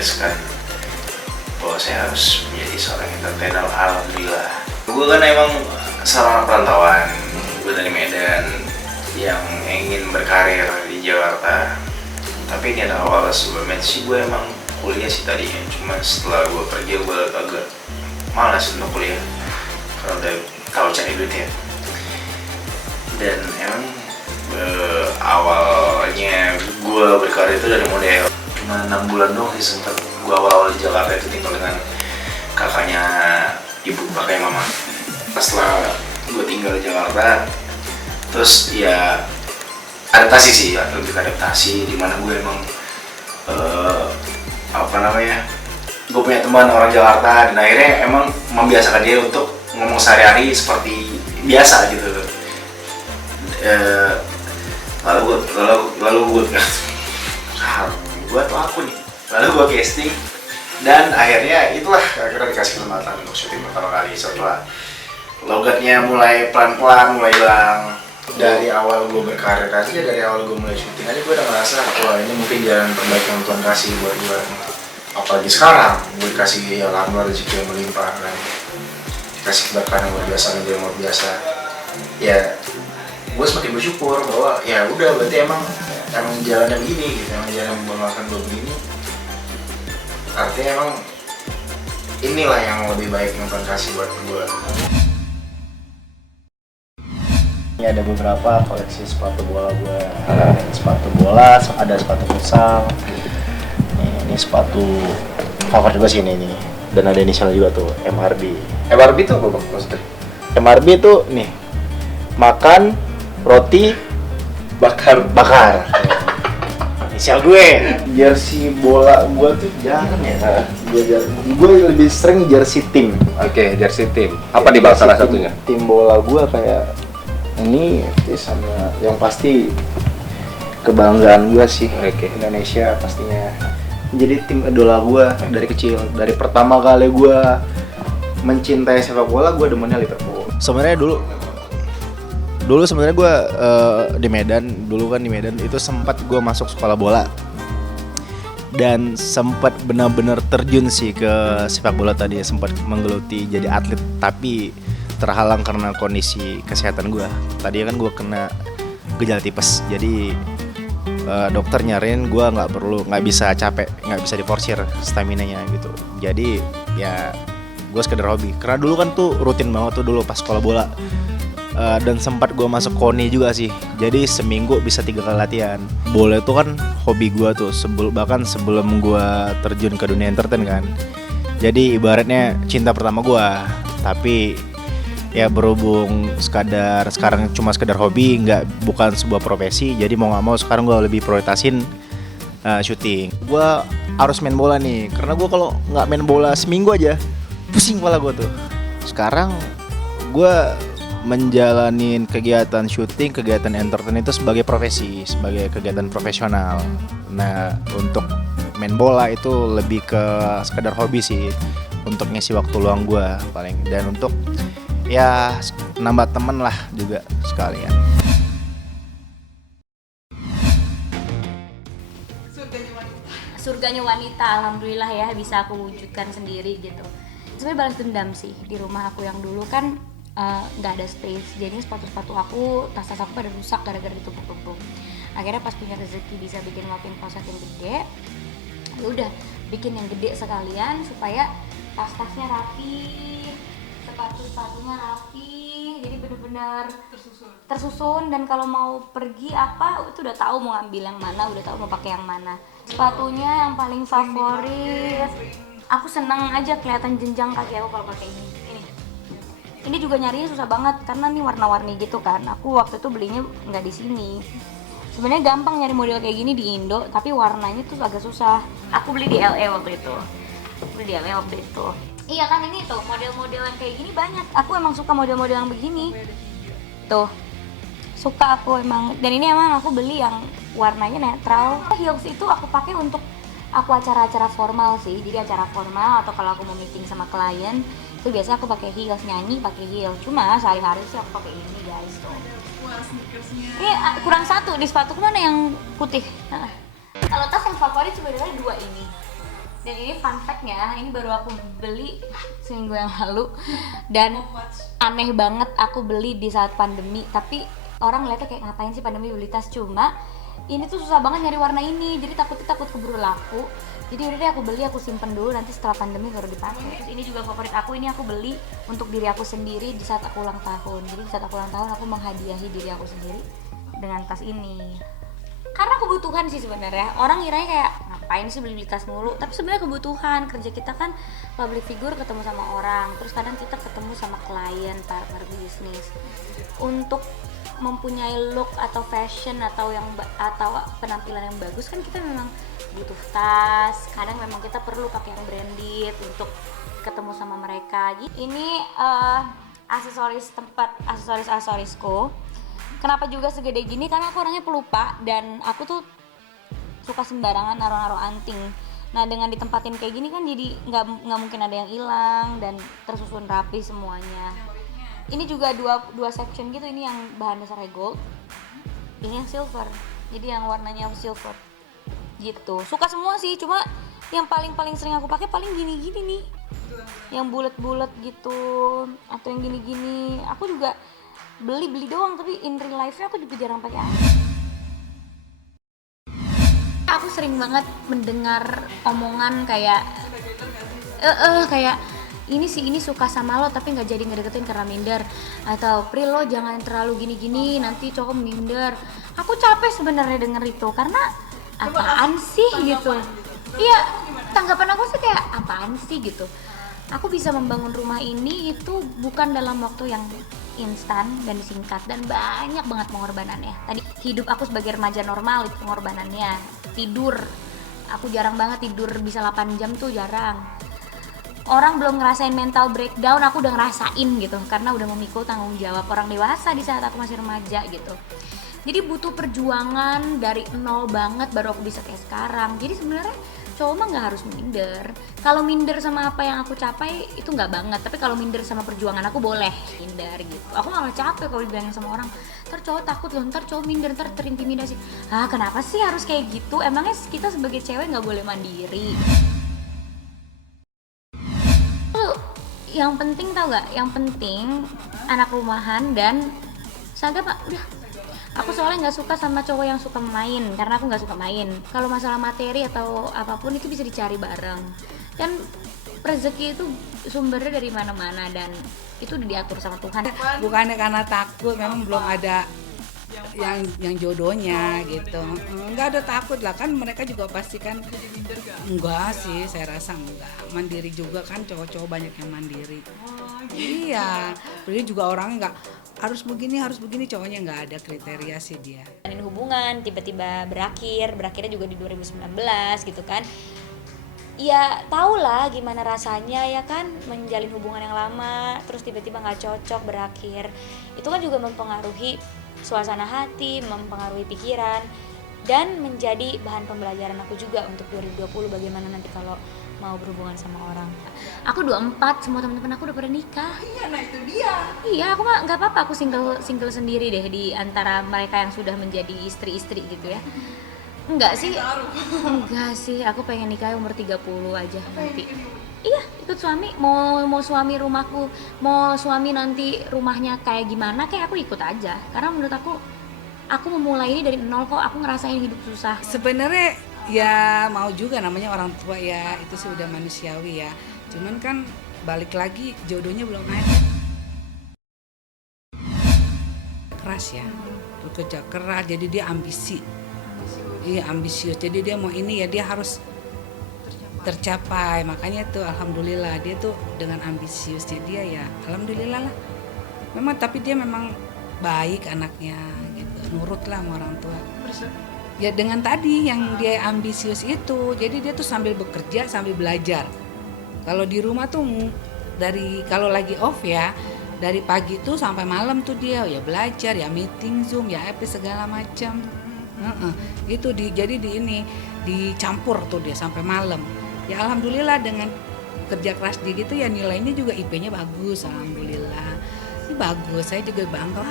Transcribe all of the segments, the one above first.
digariskan bahwa saya harus menjadi seorang entertainer. Alhamdulillah. Gue kan emang seorang perantauan, gue dari Medan yang ingin berkarir di Jakarta. Tapi ini adalah awal sebelumnya sih gue emang kuliah sih tadinya, cuma setelah gue pergi gue agak malas untuk kuliah karena udah tahu cari duit ya. Dan emang awalnya gue berkarir itu dari model, cuma 6 bulan doang sih sempat. Gue awal-awal di Jakarta itu tinggal dengan kakaknya ibu, kakaknya mama. Pas setelah gue tinggal di Jakarta, terus ya adaptasi sih, lebih adaptasi, dimana gue emang gue punya teman orang Jakarta dan akhirnya emang membiasakan dia untuk ngomong sehari-hari seperti biasa gitu. Lalu gue tuh aku nih, lalu gue casting dan akhirnya itulah akhirnya dikasih kesempatan untuk syuting pertama kali setelah logatnya mulai pelan-pelan mulai hilang. Dari awal gue berkarir aja, dari awal gue mulai syuting aja gue udah ngerasa wah ini mungkin jalan terbaik yang Tuhan kasih buat gue. Apalagi sekarang gue dikasih alhamdulillah rezeki yang melimpah dan dikasih keberkahan yang luar biasa, yang luar biasa. Ya gue semakin bersyukur bahwa ya udah berarti emang jalannya begini gitu, emang jalan membawakan gue begini. Artinya emang inilah yang lebih baik yang Tuhan kasih buat gue. Ini ada beberapa koleksi sepatu bola gue, sepatu bola, ada sepatu futsal. Ini sepatu favorit gue sih ini, dan ada inisial juga tuh MRB. MRB itu apa bang maksudnya? MRB itu nih makan roti bakar. Inisial gue. Jersey bola gue tuh jarang ya. Gue lebih sering jersey tim. Oke, jersey tim. Apa di bawah salah satunya? Tim bola gue kayak ini sama yang pasti kebanggaan gue sih. Oke. Indonesia pastinya. Jadi tim idola gue dari kecil. Dari pertama kali gue mencintai sepak bola, gue demennya Liverpool. Sebenarnya dulu sebenarnya gue di Medan itu sempat gue masuk sekolah bola dan sempat benar-benar terjun sih ke sepak bola tadi, sempat menggeluti jadi atlet, tapi terhalang karena kondisi kesehatan gue. Tadi kan gue kena gejala tipes, jadi dokter nyariin gue nggak bisa capek, nggak bisa diforsir stamina-nya gitu. Jadi ya gue sekedar hobi. Karena dulu kan tuh rutin banget tuh dulu pas sekolah bola. Dan sempat gue masuk KONI juga sih. Jadi seminggu bisa 3 kali latihan. Bola itu kan hobi gue tuh, bahkan sebelum gue terjun ke dunia entertain kan. Jadi ibaratnya cinta pertama gue. Tapi ya berhubung sekarang cuma sekedar hobi, bukan sebuah profesi, jadi mau nggak mau sekarang gue lebih prioritasin syuting. Gue harus main bola nih, karena gue kalau nggak main bola seminggu aja pusing kepala gue tuh. Sekarang gue menjalanin kegiatan syuting, kegiatan entertain itu sebagai profesi, sebagai kegiatan profesional. Nah untuk main bola itu lebih ke sekedar hobi sih, untuk ngisi waktu luang gue paling, dan untuk ya nambah temen lah juga sekalian. Surganya wanita, alhamdulillah ya bisa aku wujudkan sendiri gitu. Sebenarnya balas dendam sih, di rumah aku yang dulu kan nggak ada space, jadi sepatu-sepatu aku, tas-tas aku pada rusak gara-gara ditumpuk-tumpuk. Akhirnya pas punya rezeki bisa bikin walk-in closet yang gede, ya udah bikin yang gede sekalian supaya tas-tasnya rapi, sepatu-sepatunya rapi, jadi benar-benar tersusun, dan kalau mau pergi apa itu udah tahu mau ambil yang mana, udah tahu mau pakai yang mana. Sepatunya yang paling favorit, aku seneng aja kelihatan jenjang kaki aku kalau pakai ini. Ini juga nyarinya susah banget karena nih warna-warni gitu kan. Aku waktu itu belinya nggak di sini. Sebenarnya gampang nyari model kayak gini di Indo, tapi warnanya tuh agak susah. Aku beli di LA waktu itu. Iya kan, ini tuh model-model yang kayak gini banyak. Aku emang suka model-model yang begini. Tuh. Suka aku emang. Dan ini emang aku beli yang warnanya netral. Heels itu aku pakai untuk aku acara-acara formal sih. Jadi acara formal atau kalau aku mau meeting sama klien, itu biasa aku pakai heels, nyanyi pakai heels. Cuma sehari-hari sih aku pakai ini guys tuh. Wah, sneakersnya. Ini kurang satu di sepatuku, mana yang putih. Kalau tas yang favorit sebenarnya 2 ini. Dan ini fun fact-nya, ini baru aku beli seminggu yang lalu dan aneh banget aku beli di saat pandemi, tapi orang lihatnya kayak ngapain sih pandemi beli tas, cuma ini tuh susah banget nyari warna ini, jadi takut keburu laku. Jadi udah deh aku beli, aku simpen dulu, nanti setelah pandemi baru dipakai. Terus ini juga favorit aku, ini aku beli untuk diri aku sendiri di saat aku ulang tahun. Jadi di saat aku ulang tahun aku menghadiahi diri aku sendiri dengan tas ini. Karena kebutuhan sih sebenarnya. Orang kiranya kayak ngapain sih beli tas mulu, tapi sebenarnya kebutuhan. Kerja kita kan public figure, ketemu sama orang, terus kadang kita ketemu sama klien, partner bisnis. Untuk mempunyai look atau fashion atau penampilan yang bagus kan kita memang butuh tas. Kadang memang kita perlu pakai yang branded untuk ketemu sama mereka. Ini aksesorisku. Kenapa juga segede gini? Karena aku orangnya pelupa dan aku tuh suka sembarangan naruh anting. Nah dengan ditempatin kayak gini kan jadi nggak mungkin ada yang hilang dan tersusun rapi semuanya. Ini juga dua section gitu, ini yang bahan dasarnya gold, ini yang silver, jadi yang warnanya silver gitu. Suka semua sih, cuma yang paling sering aku pakai paling gini nih, yang bulat gitu atau yang gini. Aku juga beli doang, tapi in real life-nya aku juga jarang pakai. Aku sering banget mendengar omongan kayak ini suka sama lo tapi nggak jadi ngedeketin karena minder, atau Pri lo jangan terlalu gini nanti cowok minder. Aku capek sebenarnya denger itu, karena apaan sih gitu. Iya, tanggapan aku sih kayak apaan sih gitu. Aku bisa membangun rumah ini itu bukan dalam waktu yang instan dan singkat, dan banyak banget pengorbanannya. Tadi hidup aku sebagai remaja normal itu pengorbanannya. Tidur, aku jarang banget tidur bisa 8 jam tuh jarang. Orang belum ngerasain mental breakdown, aku udah ngerasain gitu, karena udah memikul tanggung jawab orang dewasa di saat aku masih remaja gitu. Jadi butuh perjuangan dari nol banget baru aku bisa kayak sekarang. Jadi sebenarnya cowok mah nggak harus minder. Kalau minder sama apa yang aku capai itu nggak banget, tapi kalau minder sama perjuangan aku boleh minder gitu. Aku malah capek kalau dibilangin sama orang, ntar cowok takut loh, ntar cowok minder, ntar terintimidasi. Kenapa sih harus kayak gitu? Emangnya kita sebagai cewek nggak boleh mandiri? Yang penting tau gak? Yang penting anak rumahan dan saga pak udah. Aku soalnya nggak suka sama cowok yang suka main, karena aku nggak suka main. Kalau masalah materi atau apapun itu bisa dicari bareng. Dan rezeki itu sumbernya dari mana-mana dan itu udah diatur sama Tuhan. Bukannya karena takut, memang belum ada yang jodohnya gitu. Enggak ada takut lah, kan mereka juga pasti kan. Enggak sih, saya rasa enggak. Mandiri juga kan, cowok-cowok banyak yang mandiri. Iya, jadi juga orangnya enggak harus begini, cowoknya enggak ada kriteria sih dia. Hubungan tiba-tiba berakhirnya juga di 2019 gitu kan. Ya tau lah gimana rasanya ya kan, menjalin hubungan yang lama terus tiba-tiba nggak cocok berakhir. Itu kan juga mempengaruhi suasana hati, mempengaruhi pikiran, dan menjadi bahan pembelajaran aku juga untuk 2020 bagaimana nanti kalau mau berhubungan sama orang. Aku 24, semua teman-teman aku udah pada nikah. Iya, nah itu dia. Iya, aku mah nggak apa-apa, aku single sendiri deh di antara mereka yang sudah menjadi istri-istri gitu ya. Enggak sih, aku pengen nikah umur 30 aja nanti. Iya, ikut suami, mau suami rumahku, mau suami nanti rumahnya kayak gimana, kayak aku ikut aja. Karena menurut aku memulai ini dari nol kok, aku ngerasain hidup susah. Sebenarnya ya mau juga, namanya orang tua ya, itu sudah manusiawi ya. Cuman kan balik lagi jodohnya belum ada. Keras ya, bekerja keras, jadi dia ambisi. Iya ambisius, jadi dia mau ini ya dia harus tercapai. Makanya tuh alhamdulillah dia tuh dengan ambisiusnya dia ya alhamdulillah lah. Memang tapi dia memang baik anaknya gitu, nurut lah sama orang tua. Ya dengan tadi yang dia ambisius itu, jadi dia tuh sambil bekerja sambil belajar. Kalau di rumah tuh kalau lagi off ya, dari pagi tuh sampai malam tuh dia ya belajar ya, meeting Zoom ya, apa segala macam. Gitu jadi dicampur tuh dia sampai malam. Ya alhamdulillah dengan kerja keras dia gitu ya, nilainya juga IP-nya bagus, alhamdulillah. Ini bagus, saya juga bangga.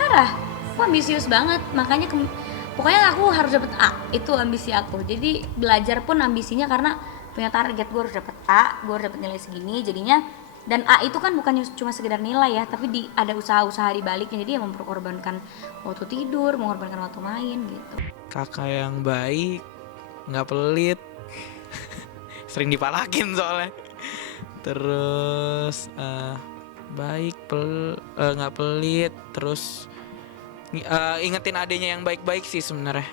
Parah, aku ambisius banget, makanya pokoknya aku harus dapet A, itu ambisi aku. Jadi belajar pun ambisinya karena punya target, gue harus dapet A, gue harus dapet nilai segini, jadinya. Dan A itu kan bukan cuma sekedar nilai ya, tapi ada usaha-usaha di baliknya, jadi ya memperkorbankan waktu tidur, mengorbankan waktu main gitu. Kakak yang baik, nggak pelit, sering dipalakin soalnya. Terus baik, nggak pelit, terus ingetin adenya yang baik-baik sih sebenarnya,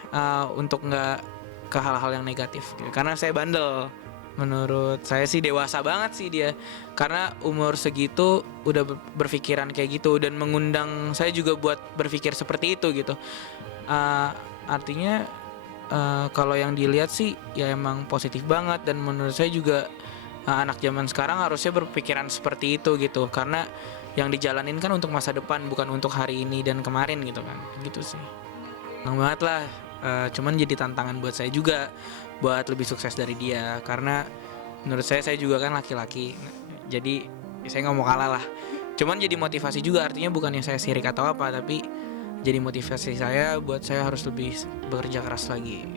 untuk nggak ke hal-hal yang negatif gitu. Karena saya bandel, menurut saya sih dewasa banget sih dia, karena umur segitu udah berpikiran kayak gitu dan mengundang saya juga buat berpikir seperti itu gitu. Artinya kalau yang dilihat sih ya emang positif banget, dan menurut saya juga anak zaman sekarang harusnya berpikiran seperti itu gitu, karena yang dijalanin kan untuk masa depan, bukan untuk hari ini dan kemarin gitu kan, gitu sih. Senang banget lah, cuman jadi tantangan buat saya juga buat lebih sukses dari dia, karena menurut saya juga kan laki-laki, jadi saya nggak mau kalah lah. Cuman jadi motivasi juga, artinya bukannya saya sirik atau apa, tapi jadi motivasi saya buat saya harus lebih bekerja keras lagi.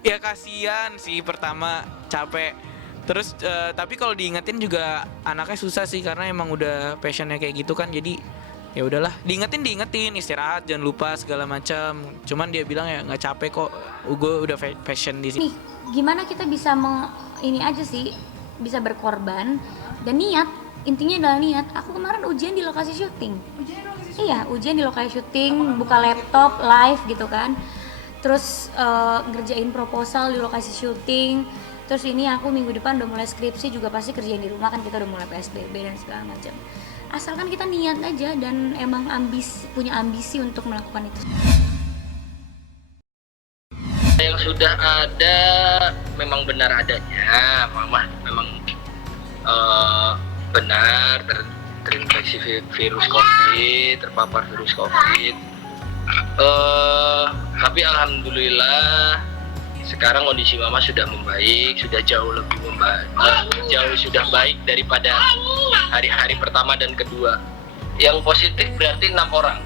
Ya kasihan sih, pertama capek. Terus tapi kalau diingetin juga anaknya susah sih, karena emang udah passionnya kayak gitu kan, jadi ya udahlah, diingetin istirahat, jangan lupa segala macam. Cuman dia bilang ya nggak capek kok, gue udah passion di sini. Nih, gimana kita bisa ini aja sih, bisa berkorban dan niat. Intinya adalah niat. Aku kemarin ujian di lokasi syuting. Iya, ujian di lokasi syuting, buka laptop live gitu kan. Terus ngerjain proposal di lokasi syuting. Terus ini aku minggu depan udah mulai skripsi, juga pasti kerjain di rumah kan, kita udah mulai PSBB dan segala macam. Asalkan kita niat aja dan emang punya ambisi untuk melakukan itu. Yang sudah ada memang benar adanya, mama memang benar terinfeksi virus COVID, terpapar virus COVID. Tapi alhamdulillah sekarang kondisi mama sudah membaik, sudah jauh lebih membaik, jauh sudah baik daripada hari-hari pertama dan kedua. Yang positif berarti 6 orang.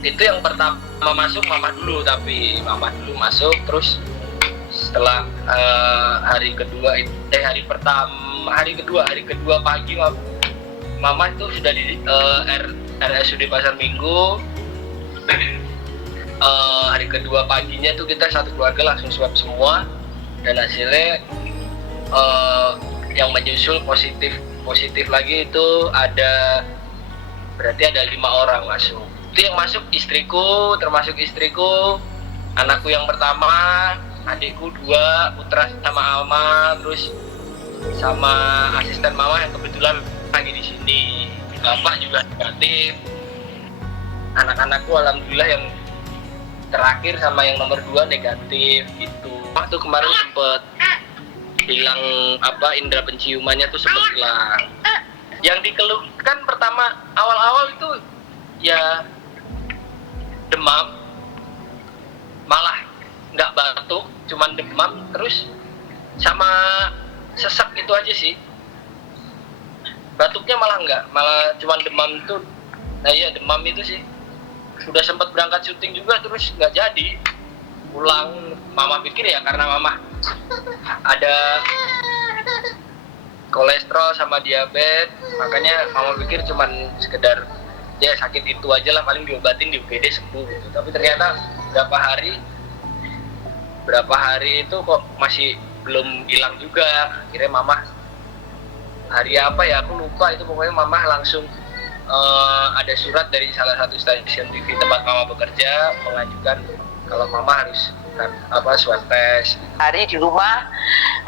Itu yang pertama masuk mama dulu, tapi mama dulu masuk, terus setelah hari kedua pagi mama itu sudah di RSUD Pasar Minggu. Hari kedua paginya tuh kita satu keluarga langsung swab semua, dan hasilnya yang menyusul positif lagi itu berarti ada 5 orang masuk. Itu yang masuk istriku, termasuk istriku, anakku yang pertama, adikku 2, putra sama Alma, terus sama asisten mama yang kebetulan lagi di sini. Bapak juga negatif. Anak-anakku alhamdulillah yang terakhir sama yang nomor 2 negatif gitu. Waktu kemarin sempet hilang indera penciumannya tuh sempet hilang. Yang dikeluhkan pertama awal-awal itu ya demam, malah nggak batuk, cuman demam, terus sama sesak itu aja sih. Batuknya malah nggak, malah cuman demam tuh. Nah iya, demam itu sih. Sudah sempat berangkat syuting juga, terus nggak jadi pulang. Mama pikir ya karena mama ada kolesterol sama diabetes, makanya mama pikir cuman sekedar ya sakit itu aja lah, paling diobatin di UGD sembuh gitu. Tapi ternyata berapa hari itu kok masih belum hilang juga. Akhirnya mama hari apa ya aku lupa, itu pokoknya mama langsung ada surat dari salah satu stasiun TV tempat mama bekerja mengajukan kalau mama harus swab test. Hari di rumah,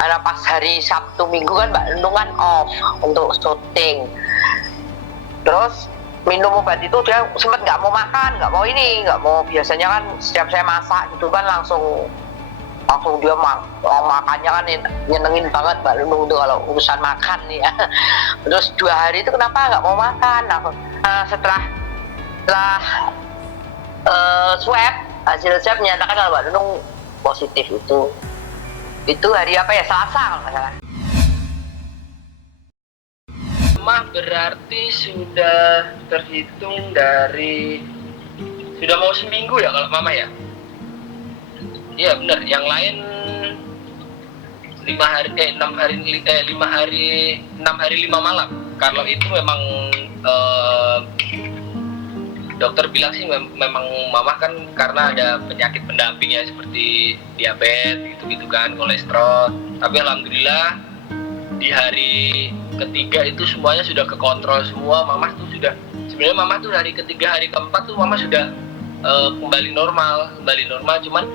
karena pas hari Sabtu Minggu kan Mbak Nung kan off untuk syuting. Terus minum obat itu dia sempat nggak mau makan, nggak mau, biasanya kan setiap saya masak gitu kan langsung dia makannya kan nyenengin banget Mbak Nung tuh kalau urusan makan ya. Terus 2 hari itu kenapa nggak mau makan? Nah, setelah hasil swab menyatakan kalau Mbak Nung positif itu hari apa ya, Selasa kalau nggak salah. Mah berarti sudah terhitung sudah mau seminggu ya kalau mama ya. Iya benar, yang lain 5 malam. Kalau itu memang dokter bilang sih memang mama kan karena ada penyakit pendamping ya seperti diabetes gitu kan, kolesterol. Tapi alhamdulillah di hari ketiga itu semuanya sudah kekontrol semua. Mama tuh hari ketiga, hari keempat tuh mama sudah kembali normal. Cuman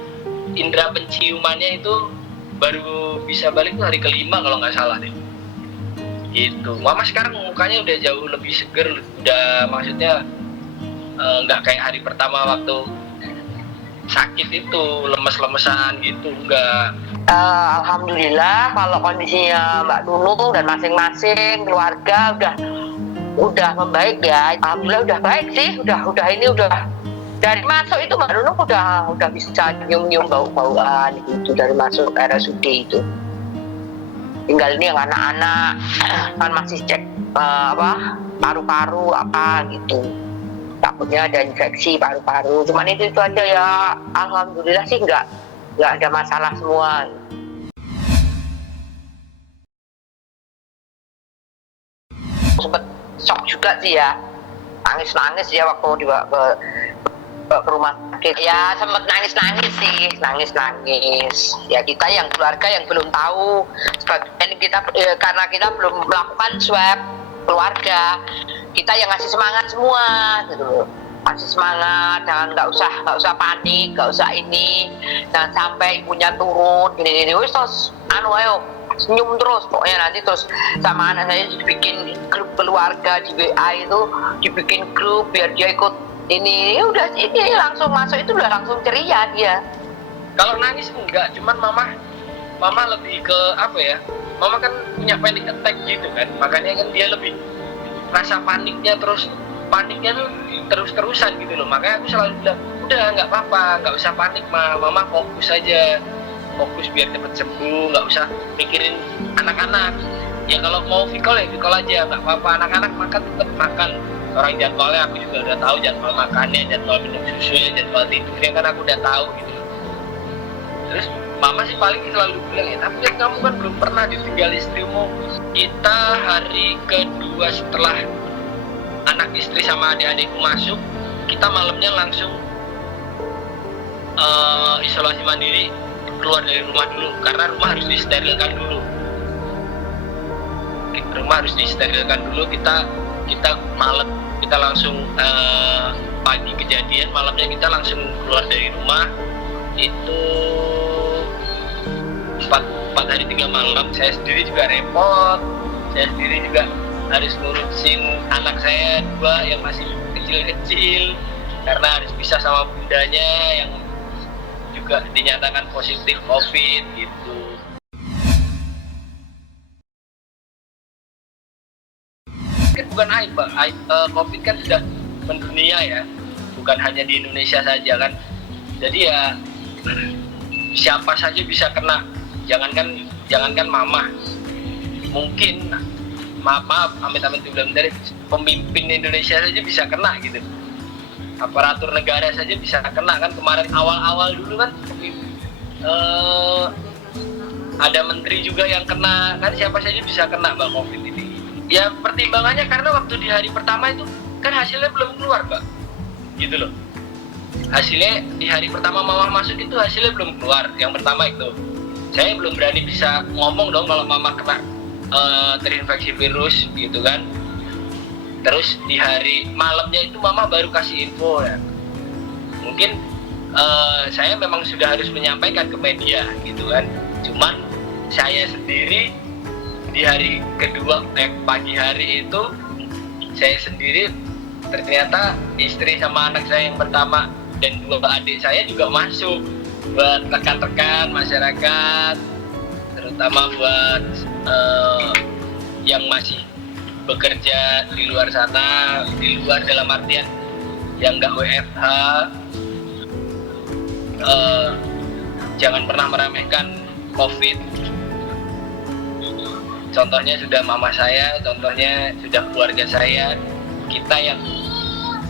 indera penciumannya itu baru bisa balik tuh hari kelima kalau nggak salah deh. Itu mama sekarang mukanya udah jauh lebih seger, udah maksudnya nggak kayak hari pertama waktu sakit itu lemes-lemesan gitu, enggak. Alhamdulillah kalau kondisinya Mbak Nunung dan masing-masing keluarga udah membaik ya. Alhamdulillah udah baik sih, udah dari masuk itu Mbak Nunung udah bisa nyium-nyium bau-bauan gitu dari masuk RSUD itu. Tinggal ini yang anak-anak kan masih cek paru-paru apa gitu, takutnya ada infeksi paru-paru. Cuman itu aja ya, alhamdulillah sih nggak ada masalah semua. Sempet shock juga sih ya, nangis ya waktu dibawa ke rumah sakit. Ya sempet nangis ya, kita yang keluarga yang belum tahu karena kita belum melakukan swab keluarga, kita yang ngasih semangat semua gitu loh, kasih semangat, nggak usah panik, nggak usah ini, jangan sampai ibunya turun gini wis terus ayo senyum terus pokoknya. Nanti terus sama anak saya dibikin grup keluarga di WA itu, dibikin grup biar dia ikut ini. Udah ini langsung masuk itu udah langsung ceria dia. Kalau nangis enggak, cuman mama lebih ke apa ya, mama kan punya panic attack gitu kan, makanya kan dia lebih rasa paniknya tuh terus-terusan gitu loh. Makanya aku selalu bilang udah nggak apa-apa, nggak usah panik mama fokus biar cepat sembuh, nggak usah mikirin anak-anak. Ya kalau mau vikol ya vikol aja, nggak apa-apa. Anak-anak makan tetap makan. Orang jadwalnya aku juga udah tahu, jadwal makannya, jadwal minum susunya, jadwal tidurnya kan aku udah tahu gitu. Terus mama sih paling selalu bilang ya, tapi kan kamu kan belum pernah ditinggal istrimu. Kita hari kedua setelah anak istri sama adik-adikku masuk, kita malamnya langsung isolasi mandiri, keluar dari rumah dulu karena rumah harus disterilkan dulu. Kita malam, kita langsung pagi kejadian, malamnya kita langsung keluar dari rumah. Itu 4 hari 3 malam. Saya sendiri juga repot, saya sendiri juga harus ngurusin anak saya 2 yang masih kecil-kecil karena harus pisah sama bundanya yang juga dinyatakan positif COVID gitu. Bukan aib, Pak. COVID kan sudah mendunia ya, bukan hanya di Indonesia saja kan. Jadi ya siapa saja bisa kena. Jangankan mama. Mungkin maaf amit-amit bilang dari pemimpin Indonesia saja bisa kena gitu. Aparatur negara saja bisa kena kan. Kemarin awal-awal dulu kan ada menteri juga yang kena kan, siapa saja bisa kena Mbak COVID ini. Ya pertimbangannya karena waktu di hari pertama itu kan hasilnya belum keluar Mbak, gitu loh. Hasilnya di hari pertama mama masuk itu hasilnya belum keluar. Yang pertama itu saya belum berani bisa ngomong dong kalau mama kena terinfeksi virus gitu kan. Terus di hari malamnya itu mama baru kasih info ya. Mungkin saya memang sudah harus menyampaikan ke media gitu kan. Cuman saya sendiri di hari kedua pagi hari itu saya sendiri ternyata istri sama anak saya yang pertama dan 2 adik saya juga masuk. Buat rekan-rekan masyarakat, terutama buat yang masih bekerja di luar sana, di luar dalam artian yang nggak WFH, jangan pernah meremehkan COVID. Contohnya sudah mama saya, contohnya sudah keluarga saya, kita yang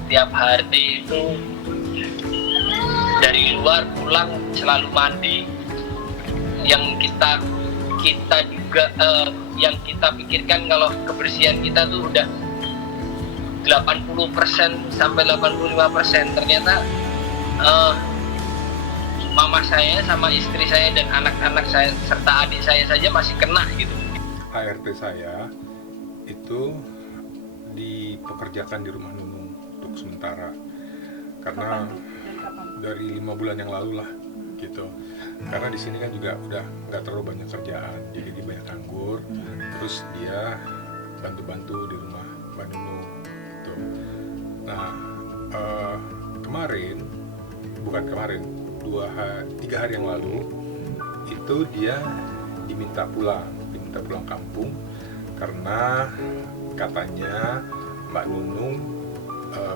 setiap hari itu dari luar pulang selalu mandi, yang kita kita juga yang kita pikirkan kalau kebersihan kita tuh udah 80% sampai 85%, ternyata mama saya sama istri saya dan anak-anak saya serta adik saya saja masih kena gitu. ART saya itu dipekerjakan di rumah Nunung untuk sementara karena dari 5 bulan yang lalu lah gitu, karena di sini kan juga udah nggak terlalu banyak kerjaan, jadi dia banyak nganggur, terus dia bantu-bantu di rumah Mbak Nunung gitu. Nah bukan kemarin 3 hari yang lalu itu dia diminta pulang kampung karena katanya Mbak Nunung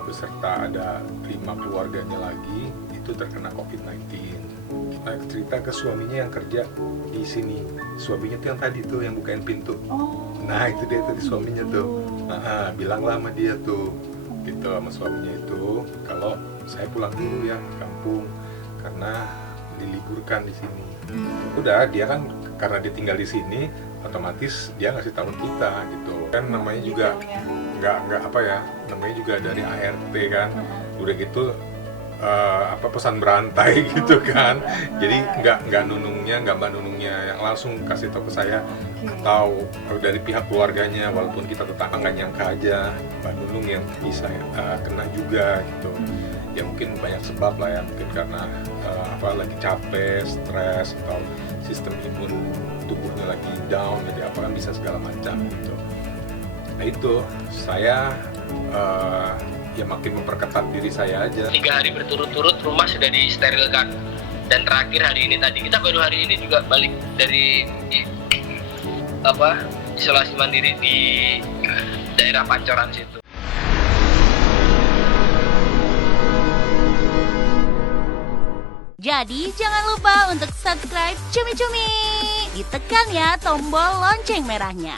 beserta ada 5 keluarganya lagi itu terkena COVID-19. Kita cerita ke suaminya yang kerja di sini. Suaminya tuh yang tadi tuh yang bukain pintu. Nah itu dia tadi suaminya tuh. Bilanglah sama dia tuh, gitu sama suaminya itu, kalau saya pulang dulu ya ke kampung karena diliburkan di sini. Udah dia kan karena dia tinggal di sini, otomatis dia ngasih tahu kita gitu. Kan namanya juga nggak apa ya, namanya juga dari ART kan, udah gitu pesan berantai gitu kan. Jadi nggak Mbak Nunungnya yang langsung kasih tahu ke saya, atau dari pihak keluarganya, walaupun kita tetangga nggak nyangka aja Mbak Nunung yang bisa kena juga gitu. Ya mungkin banyak sebab lah ya, mungkin karena lagi capek, stres, atau sistem imun tubuhnya lagi down, jadi apa kan bisa segala macam gitu. Nah itu saya ya makin memperketat diri saya aja. 3 hari berturut-turut rumah sudah disterilkan, dan terakhir hari ini tadi, kita baru hari ini juga balik dari isolasi mandiri di daerah Pancoran situ. Jadi jangan lupa untuk subscribe Cumi Cumi. Ditekan ya tombol lonceng merahnya.